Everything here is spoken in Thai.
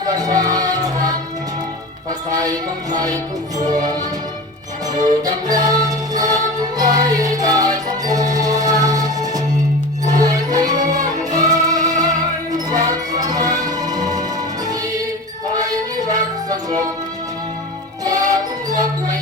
ประชารัฐพระไทยของไทยทุกส่วนอยู่ดำรงคงไว้ได้ทุกมวลด้วยไม่วนรักสันมีไทยที่รักสงบเวามทุกข์